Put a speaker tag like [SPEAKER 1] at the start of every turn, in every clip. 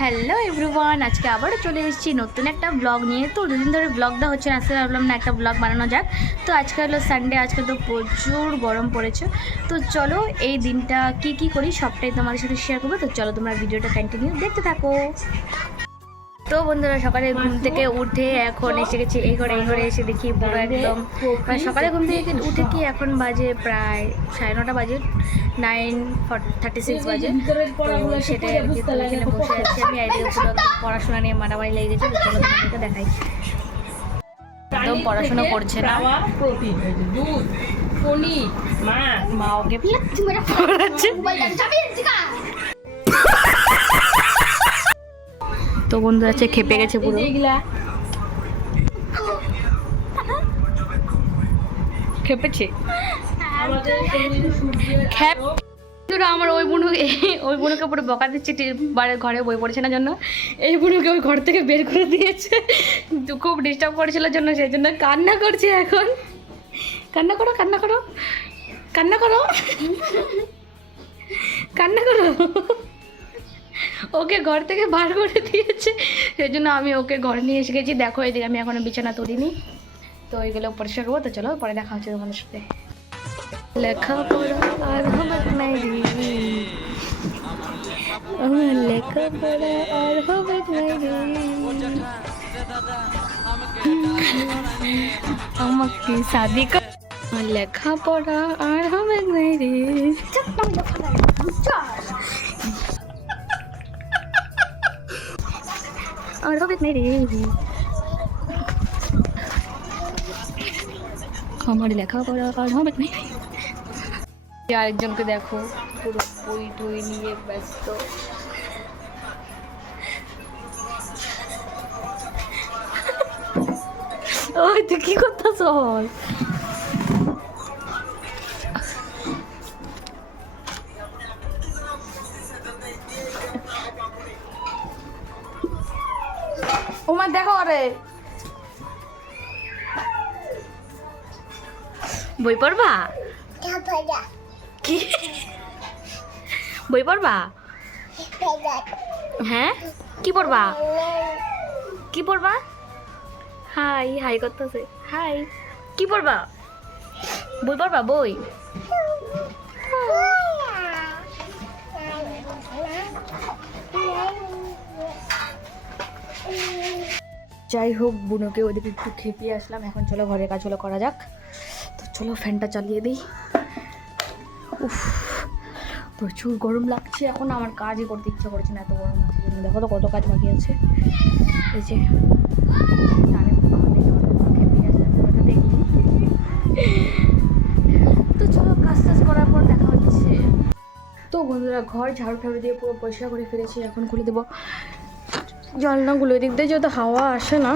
[SPEAKER 1] Hello everyone আজকে আবারও চলে এসেছি নতুন একটা ব্লগ নিয়ে। তো দুদিন ধরে ব্লগটা হচ্ছে না আসলে ভাবলাম না একটা ব্লগ বানানো যাক। তো আজকে হলো সানডে আজকে তো প্রচুর গরম পড়েছে। তো চলো এই দিনটা কি কি করি সবটাই তোমাদের সাথে শেয়ার করব। তো চলো তোমরা ভিডিওটা কন্টিনিউ দেখতে থাকো। তো বন্ধুরা সকালে ঘুম থেকে উঠে এখন এসে গেছি এই ঘরে এই ঘরে এসে দেখি পুরো একদম মানে সকালে ঘুম থেকে উঠে কি এখন বাজে প্রায় সাড়ে নটা বাজে নাইন থার্টি সিক্স বাজে। তো সেটাই আর কি এখানে বসে আছি আমি আইডিয়া পুরো পড়াশোনা নিয়ে মারামারি লেগে গেছে তোমাদেরকে দেখাই। একদম পড়াশোনা করছে না। মা ওকে পড়াচ্ছে। তো বন্ধু আছে খেপে গেছে পুরো। খেপেছে? খ্যাপ আমার ওই বুনুকে ওই বুনুকে পুরো বকা দিচ্ছে বাড়ির ঘরে বই পড়ছে না জন্য। এই বুনুকে ওই ঘর থেকে বের করে দিয়েছে। তো খুব ডিস্টার্ব করেছিল জন্য সেই জন্য কান্না করছে এখন। কান্না করো কান্না করো। কান্না করো। কান্না করো। ওকে ঘর থেকে বার করে দিয়েছে। সেই জন্য আমি ওকে ঘরে নিয়ে এসে গেছি। দেখো এদিকে আমি এখনও বিছানা তুলিনি। তো এইগুলো পরিষ্কার করব। তো চলো, পরে দেখা হচ্ছে তোমাদের সাথে। লেখাপড়া আর হবে আমার লেখাপড়া আর আমাকে শাদি লেখাপড়া আর হবে নাই রে আর হবে নাই। রে আমার লেখাপড়া আর হবে এই আরেকজনকে দেখো পুরো বই টই নিয়ে ব্যস্ত। ওই তুই কি করতেছ দেখো আরে বই পড়বা? কি? বই পড়বা? হ্যাঁ? কি পড়বা? কি পড়বা? হাই হাই করতেছে। হাই। কি পড়বা? বই পড়বা? বই? যাই হোক, বুনোকে ওদিকে একটু খেপিয়ে আসলাম। এখন চলো ঘরের কাজগুলো করা যাক। তো চলো ফ্যানটা চালিয়ে দিই। উফ, প্রচুর গরম লাগছে এখন। আমার কাজই করতে ইচ্ছা করছে না এত গরম আছে জন্য দেখো তো কত কাজ বাকি আছে। এই যে। তো চলো কাজ টাজ করার পর দেখা হচ্ছে। তো বন্ধুরা, ঘর ঝাড়ু ঠাড়ু দিয়ে পুরো পরিষ্কার করে ফেলেছি। এখন খুলে দেবো। জানলাগুলো এদিক দিয়ে যেহেতু হাওয়া আসে না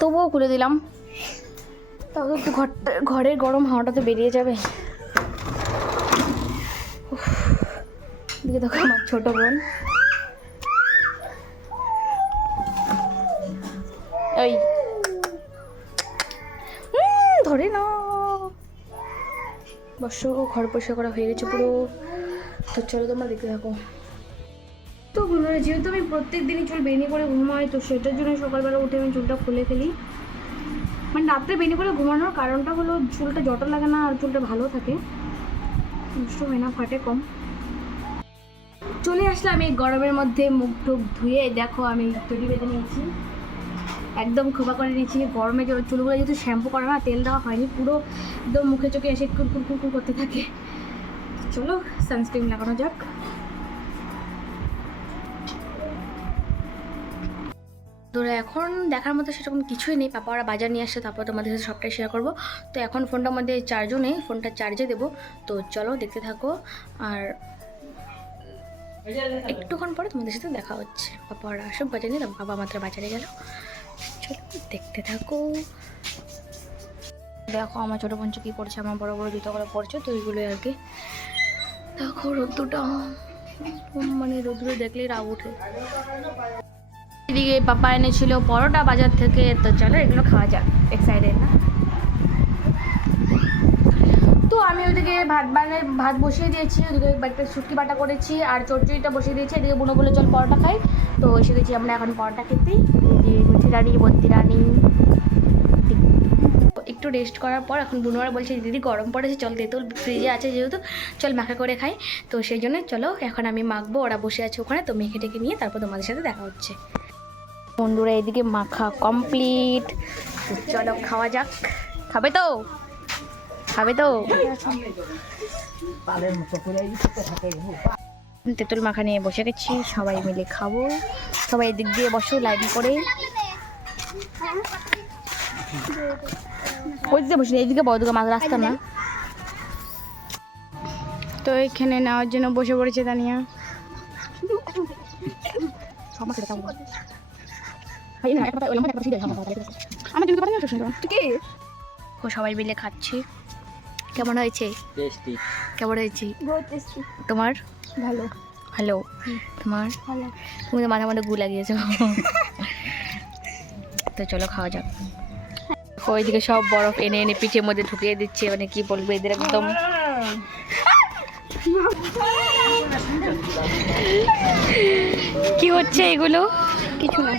[SPEAKER 1] তবুও খুলে দিলাম। তাও তো একটু ঘরটা ঘরের গরম হাওয়াটা তো বেরিয়ে যাবে। এদিকে দেখো আমার ছোট বোন। উম, ধরে না বর্ষ ঘর পরিষ্কার করা হয়ে গেছে পুরো। তো চলো তোমরা দেখতে থাকো। তো বন্ধুরা যেহেতু আমি প্রত্যেক দিনই চুল বেনি করে ঘুমাই, তো সেটার জন্য সকালবেলা উঠে আমি চুলটা খুলে ফেলি। মানে রাত্রে বেনি করে ঘুমানোর কারণটা হলো চুলটা জটা লাগে না আর চুলটা ভালো থাকে। নষ্ট হয় না, ফাটে কম। চলে আসলাম এই গরমের মধ্যে মুখ টুক ধুয়ে। দেখো আমি তৈরি বেঁধে নিয়েছি। একদম খোপা করে নিয়েছি। গরমে চুলগুলো যেহেতু শ্যাম্পু করা না, তেল দেওয়া হয়নি, পুরো একদম মুখে চোখে এসে কুরকুর কুরকুর করতে থাকে। চলো সানস্ক্রিন লাগানো যাক। ধরো এখন দেখার মতো সেরকম কিছুই নেই। পাপা ওরা বাজার নিয়ে আসছে, তারপর তোমাদের সাথে সবটাই শেয়ার করব। তো এখন ফোনটা আমাদের চার্জও নেই ফোনটা চার্জে দেবো। তো চলো দেখতে থাকো। আর একটুক্ষণ পরে তোমাদের সাথে দেখা হচ্ছে। পাপা ওরা আসুক বাজার নিয়ে বাবা মাত্র বাজারে গেল। চলো দেখতে থাকো। দেখো আমার ছোটো পঞ্চ কী পড়ছে, আমার বড় বড় জুতোগুলো পড়ছে, তো এইগুলোই আর কি। দেখো রোদ্দুটা মানে রোদ্দুরে দেখলেই রাগ উঠে এদিকে পাপা এনেছিল, পরোটা বাজার থেকে, তো চলো এগুলো খাওয়া যাক এক্সাইটেড না? তো আমি ওইদিকে ভাত বানাই, ভাত বসিয়ে দিয়েছি ওইদিকে একটা শুটকি বাটা করেছি, আর চটচড়িটা বসিয়ে দিয়েছি, এদিকে বুনো বলে চল পরোটা খাই। তো এসে গেছি আমরা এখন পরোটা খেতে মিঠি রানী বন্তি রানী। একটু রেস্ট করার পর এখন বুনোরা বলছে, দিদি, গরম পড়েছে, চল তেঁতুল ফ্রিজে আছে যেহেতু, চল মাখা করে খাই। তো সেই জন্য চলো, এখন আমি মাখবো, ওরা বসে আছে ওখানে, তো মেখে টেকে নিয়ে তারপর তোমাদের সাথে দেখা হচ্ছে। বন্ধুরা, এদিকে মাখা কমপ্লিট চলো খাওয়া যাক। খাবে তো? খাবে তো? তেঁতুল মাখা নিয়ে বসে গেছি, সবাই মিলে খাব। সবাই এদিক দিয়ে বসো, লাইন করে। ওই দিকে বসে এইদিকে বড়দিকে মাঝ রাস্তা না? তো এখানে নেওয়ার জন্য বসে পড়েছে তানিয়া ও সবাই মিলে খাচ্ছি। কেমন হয়েছে?
[SPEAKER 2] টেস্টি।
[SPEAKER 1] কেমন হয়েছে? তোমার?
[SPEAKER 3] ভালো।
[SPEAKER 1] হ্যালো তোমার?
[SPEAKER 3] ভালো।
[SPEAKER 1] তুমি তো মাথা মাথা গু লাগিয়েছো। তো চলো খাওয়া যাক। ওইদিকে সব বরফ এনে এনে পিঠের মধ্যে ঢুকিয়ে দিচ্ছে মানে কি বলব এদের একদম কি হচ্ছে এগুলো? কিছু না।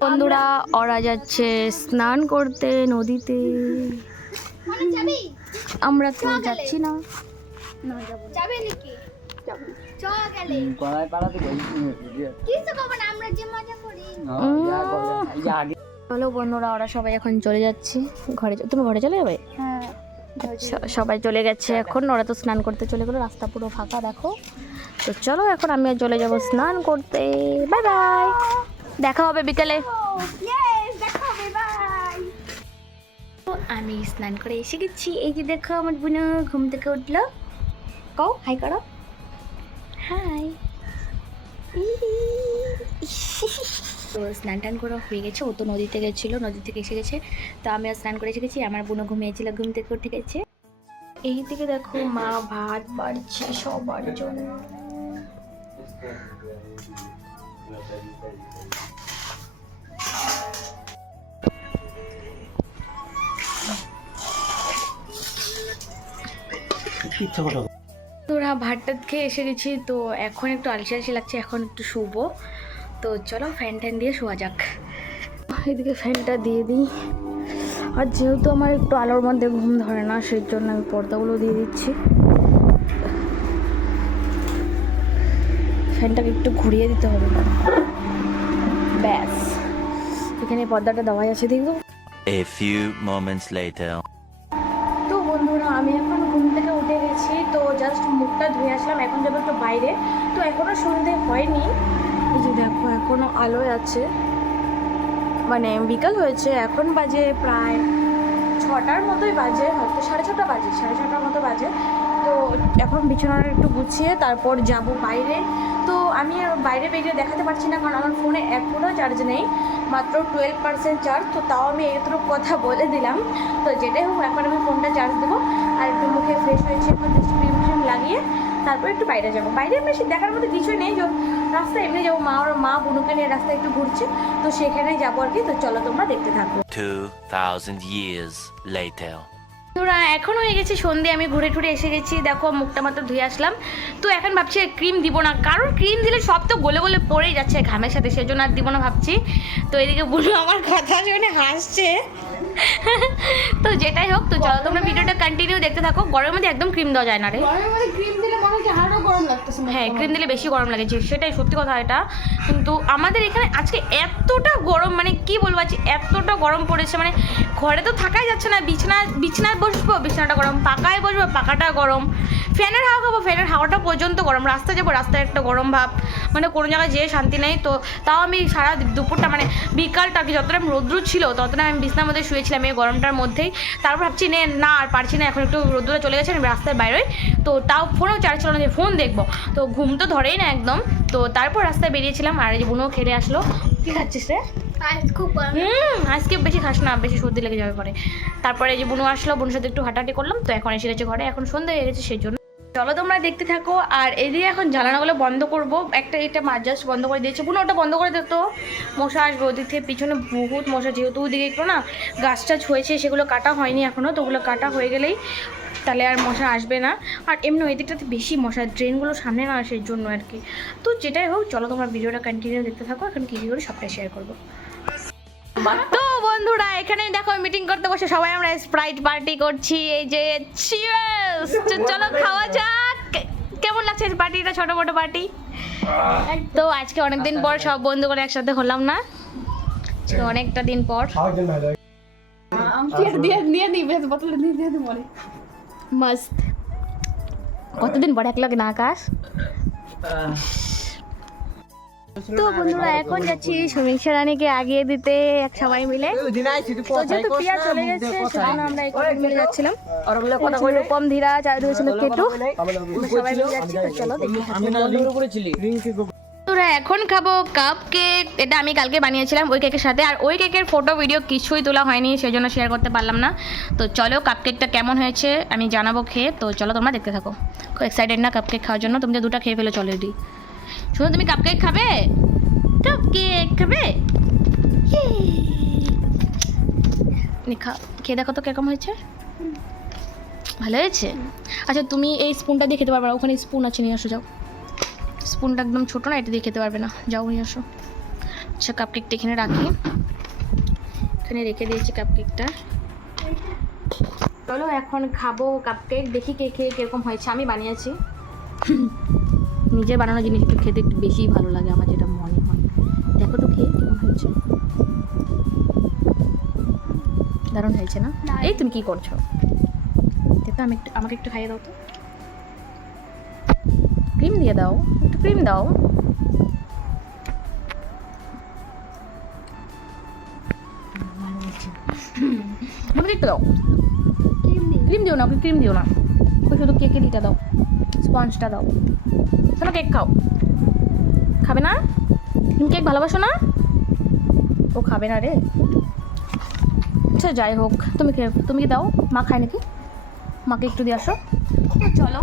[SPEAKER 1] বন্ধুরা ওরা যাচ্ছে স্নান করতে নদীতে। আমরা তো যাচ্ছি না।
[SPEAKER 4] যাবে নাকি? চ গেলে
[SPEAKER 2] কড়াই পাড়াতে
[SPEAKER 4] কিছু খবর না আমরা যে মজা করি।
[SPEAKER 1] চলো বন্ধুরা ওরা সবাই এখন চলে যাচ্ছে। ঘরে তুমি ঘরে চলে যাবে?
[SPEAKER 4] হ্যাঁ
[SPEAKER 1] আচ্ছা সবাই চলে গেছে এখন ওরা তো স্নান করতে চলে গেলো রাস্তা পুরো ফাঁকা দেখো। তো চলো এখন আমি আর চলে যাব স্নান করতে। বাই বাই দেখা হবে বিকেলে।
[SPEAKER 4] ইয়েস দেখা হবে বাই
[SPEAKER 1] তো আমি স্নান করে এসে গেছি। এই যে দেখো আমার বোনো ঘুম থেকে উঠল। কও হাই করো। হাই তো স্নান টান করা হয়ে গেছে। ও তো নদীতে গেছিল নদী থেকে এসে গেছে। তো আমি আর স্নান করে এসে গেছি। আমার বোনো ঘুমিয়েছিল ঘুম থেকে উঠে গেছে। এই দিকে দেখো মা ভাত বাড়ছে সবার জন্য। তোরা ভাত টাত খেয়ে এসে গেছি তো এখন একটু আলসি আলসি লাগছে এখন একটু শুবো। তো চলো ফ্যান ট্যান দিয়ে শোয়া যাক। এদিকে ফ্যানটা দিয়ে দিই। আর যেহেতু আমার একটু আলোর মধ্যে ঘুম ধরে না সেই জন্য আমি পর্দাগুলো দিয়ে দিচ্ছি। ফ্যানটাকে একটু ঘুরিয়ে দিতে হবে। ব্যাস। এখানে পর্দাটা দেওয়া আছে দেখব।
[SPEAKER 5] A few moments later.
[SPEAKER 1] তো বন্ধুরা আমি এখন ঘুম থেকে উঠে গেছি তো জাস্ট মুখটা ধুয়ে আসলাম, এখন যাব একটু বাইরে। তো এখনও সন্ধে হয়নি। এই যে দেখো এখনও আলোয় আছে। মানে বিকাল হয়েছে, এখন বাজে প্রায় ছটার মতোই বাজে, হয়তো সাড়ে ছটা বাজে, সাড়ে ছটার মতো বাজে। তো এখন বিছানাটা একটু গুছিয়ে তারপর যাব বাইরে। তো আমি বাইরে বেরিয়ে দেখাতে পারছি না, কারণ আমার ফোনে এখনও চার্জ নেই। মাত্র টুয়েলভ পার্সেন্ট চার্জ তো তাও আমি এতটুকু কথা বলে দিলাম। তো যেটাই হোক এখন আমি ফোনটা চার্জ দেবো। আর একটু মুখে ফ্রেশ হয়েছে একটু ক্রিম ফ্রিম লাগিয়ে তারপরে একটু বাইরে যাব। বাইরে বেশি দেখার মতো কিছুই নেই রাস্তায় এমনি যাব মা ওর মা বুনুকে নিয়ে রাস্তায় একটু ঘুরছে। তো সেখানে যাব আর কি। তো চলো তোমরা দেখতে থাকো।
[SPEAKER 5] 2,000 years.
[SPEAKER 1] তোরা এখন হয়ে গেছে সন্ধে আমি ঘুরে টুরে এসে গেছি। দেখো মুখটা মাত্র ধুয়ে আসলাম। তো এখন ভাবছি ক্রিম দিব না কারণ ক্রিম দিলে সব তো গলে গলে পড়েই যাচ্ছে ঘামের সাথে সেজন্য আর দিব না ভাবছি। তো এদিকে বুনু আমার কথা শুনে হাসছে। তো যেটাই হোক তো চলো তোমরা ভিডিওটা কন্টিনিউ দেখতে থাকো। গরমের মধ্যে একদম ক্রিম দেওয়া যায় না রে।
[SPEAKER 3] ক্রিম দিলে গরম লাগতেছে
[SPEAKER 1] হ্যাঁ ক্রিম দিলে বেশি গরম লাগে সেটাই সত্যি কথা এটা। কিন্তু আমাদের এখানে আজকে এতটা কি বলব আজকে এতটা গরম পড়েছে মানে ঘরে তো থাকাই যাচ্ছে না, বিছানা, বিছানায় বসবো, বিছানাটা গরম, পাকায় বসবো, পাকাটা গরম। ফ্যানের হাওয়া খাব, ফ্যানের হাওয়াটা পর্যন্ত গরম, রাস্তায় যাব, রাস্তায় একটা গরম ভাব মানে কোনো জায়গায় যেয়ে শান্তি নেই, তো তাও আমি সারা দুপুরটা মানে বিকালটা কি যতটা রৌদ্র ছিল, ততটা আমি বিছনার মধ্যে শুয়েছিলাম এই গরমটার মধ্যেই। তারপর ভাবছি, নে, না, আর পারছি না, এখন একটু রৌদ্রটা চলে গেছে, আমি রাস্তায় বাইরে তো তাও ফোনেও চার্জ ছিল না যে ফোন দেখব। তো ঘুম তো ধরেই না একদম, তো তারপর রাস্তায় বেরিয়েছিলাম, আর এই যে বুনো খেলে আসলো। কী খাচ্ছিস রে?
[SPEAKER 4] আজ
[SPEAKER 1] হুম, আজকে বেশি খাস না, বেশি সর্দি লেগে যাবে পরে। তারপরে যে বুনু আসলো, বুনুর সাথে একটু হাঁটাহাঁটি করলাম, তো এখন এসে গেছে ঘরে, এখন সন্ধ্যা হয়ে গেছে সেই জন্য। চলো তোমরা দেখতে থাকো, আর এদিকে এখন জানালাগুলো বন্ধ করব। একটা এটা জাস্ট বন্ধ করে দিয়েছে। বুনো, ওটা বন্ধ করে দিত মশা আসবে ওদিক থেকে, পিছনে বহুত মশা, যেহেতু ওদিকে একটু না গাছ টাছ হয়েছে, সেগুলো কাটা হয়নি এখনও তো ওগুলো কাটা হয়ে গেলেই তাহলে আর মশা আসবে না। আর এমনি ওই দিকটাতে বেশি মশা ড্রেনগুলো সামনে না সেই জন্য আর কি। তো যেটাই হোক, চলো তোমরা ভিডিওটা কন্টিনিউ দেখতে থাকো, এখন কী কী করে সবটাই শেয়ার করব। তো বন্ধুরা এখানে দেখো মিটিং করতে বসে সবাই আমরা স্প্রাইট পার্টি করছি এই যে চিয়ার্স চলো খাওয়া যাক। কেমন লাগছে পার্টিটা ছোট মোটো পার্টি তো আজকে অনেকদিন পর সব বন্ধু করে একসাথে হলাম না। আজকে অনেকটা দিন পর। মস্ত। কতদিন পর এক লাগে না আকাশ তো বন্ধুরা এখন যাচ্ছি সমীক্ষা রানীকে আগিয়ে দিতে এক সবাই মিলে। তো যেহেতু প্রিয়া চলে গেছে সেজন্য আমরা একটু মিলে যাচ্ছিলাম। ছিল রূপম ধীরা চারিদিকে ছিল কেটু সবাই মিলে যাচ্ছি তো চলো দেখি। বন্ধুরা এখন খাব কাপ কেক এটা আমি কালকে বানিয়েছিলাম ওই কেকের সাথে। আর ওই কেকের ফটো ভিডিও কিছুই তোলা হয়নি সেই জন্য শেয়ার করতে পারলাম না। তো চলো কাপ কেকটা কেমন হয়েছে আমি জানাব খেয়ে। তো চলো তোমরা দেখতে থাকো। খুব এক্সাইটেড না কাপ কেক খাওয়ার জন্য? তুমি দুটো খেয়ে ফেলো চলো রেডি শুনো তুমি কাপ কেক খাবে? কাপ কেক খাবে খেয়ে দেখো তো কীরকম হয়েছে। ভালো হয়েছে? আচ্ছা তুমি এই স্পুনটা দিয়ে খেতে পারবে না ওখানে স্পুন আছে নিয়ে আসো যাও। স্পুনটা একদম ছোটো না এটা দিয়ে খেতে পারবে না। যাও নিয়ে আসো। আচ্ছা কাপ কেকটা এখানে রাখি। এখানে রেখে দিয়েছি কাপ কেকটা চলো এখন খাব কাপ কেক দেখি কে খেয়ে কীরকম হয়েছে আমি বানিয়েছি। নিজের বানানো জিনিস একটু খেতে একটু বেশিই ভালো লাগে আমার যেটা মনে হয়। দেখো তো খেয়ে কেমন হয়েছে। দারুণ হয়েছে না? এই তুমি কি করছ? দেখো আমি একটু আমাকে একটু খাইয়ে দাও তো। ক্রিম দিয়ে দাও একটু ক্রিম দাও। আমাকে একটু দাও। ক্রিম দিও না ক্রিম দিও না। শুধু কেকের ইটা দাও স্পঞ্জটা দাও। শোনো কেক খাও। খাবে না? তুমি কেক ভালোবাসো না? ও খাবে না রে। আচ্ছা যাই হোক, তুমি তুমি কি দাও? মা খায় নাকি? মাকে একটু দিয়ে আসো। চলো।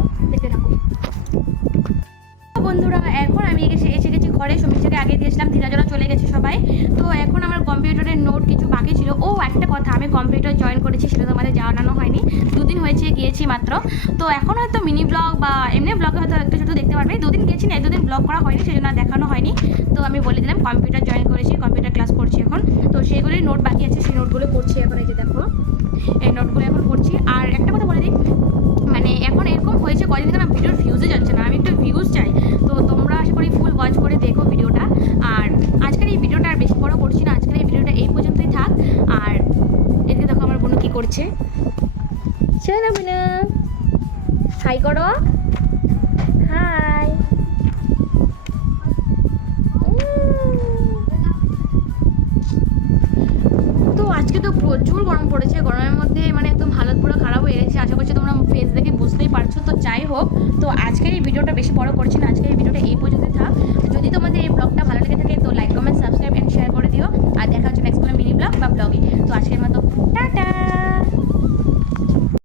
[SPEAKER 1] বন্ধুরা, এখন আমি এসে এসে গেছি ঘরে। সমীক্ষাকে আগে দিয়েছিলাম ধীরাজরা চলে গেছে সবাই। তো এখন আমার কম্পিউটারের নোট কিছু বাকি ছিল। ও, একটা কথা, আমি কম্পিউটার জয়েন করেছি, সেটা তোমাদের জানানো হয়নি। দুদিন হয়েছে, গিয়েছি মাত্র। তো এখন হয়তো মিনি ব্লগ বা এমনি ব্লগে হয়তো একটু ছোটো দেখতে পারবে। দুদিন গেছি না দুদিন ব্লগ করা হয়নি সেই জন্য দেখানো হয়নি। তো আমি বলে দিলাম, কম্পিউটার জয়েন করেছি, কম্পিউটার ক্লাস করছি এখন। তো সেগুলির নোট বাকি আছে, সেই নোটগুলো করছি এখন, এই যে দেখো। এই নোটগুলো এখন করছি আর একটা কথা বলে দিই মানে এখন এরকম হয়েছে, কদিন ধরে ভিডিওর ভিউজে যাচ্ছে না। আমি ভিউজ চাই। তো তোমরা আশা করি ফুল ওয়াচ করে দেখো ভিডিওটা। আর আজকের এই ভিডিওটা আর বেশি বড় করছি না। আজকের এই ভিডিওটা এই পর্যন্তই থাক। আর এদিকে দেখো আমার বোন কী করছে। হাই করো। হাই তো আজকে তো প্রচুর গরম পড়েছে। গরমের মধ্যে মানে একদম হালত পুরো খারাপ হয়ে গেছে। আশা করছি তোমরা ফেস দেখে বুঝতেই পারছ। তো যাই হোক, তো আজকের এই ভিডিওটা বেশি বড়